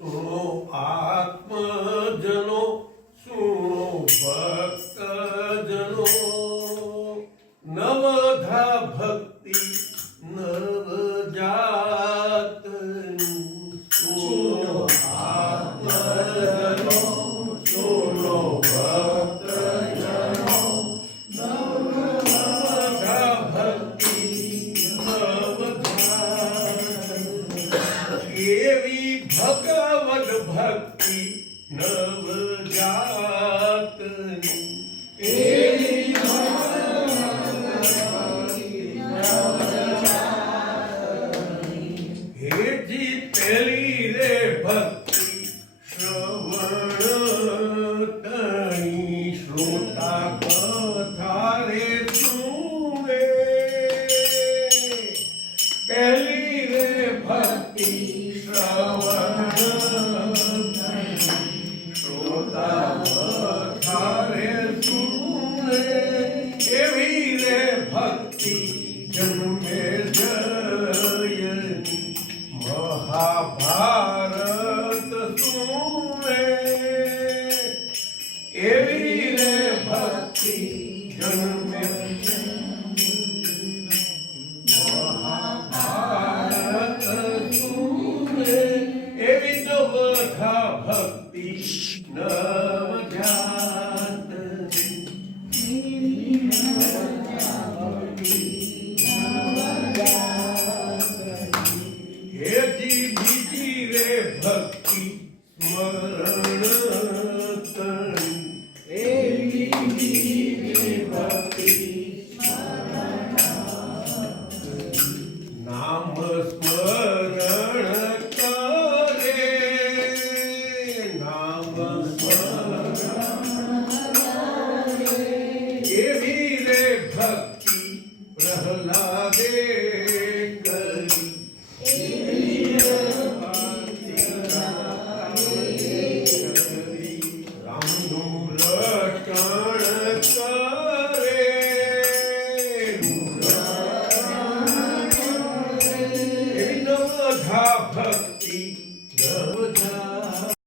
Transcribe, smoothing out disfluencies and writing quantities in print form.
सुनो आत्मजनो सुनो भक्तजनो नवधा भक्ति नवजात सुनो आत्मजनो सुनो भक्तजनो नवधा भक्ति एवी भगवद भक्ति नवजातनी एवी हे जी पहली रे भक्ति श्रवण तणी श्रोता कथा रे सुने पहली रे भक्ति श्रोता कथा सुने एवी रे भक्ति जन्मे जयनी महाभारत सुने एवी रे भक्ति जन्मे महाभारत सुने एवी नवधा भक्ति नवजात हे जी बीजी रे भक्ति स्मरण तणी एवी बीजी रे भक्ति नाम स्मरण करे नाम स्मरण एवी रे भक्ति प्रहलादे करी एवी रे भक्ति प्रहलादे करी रामનું રટણ કરે एवी नवधा भक्ति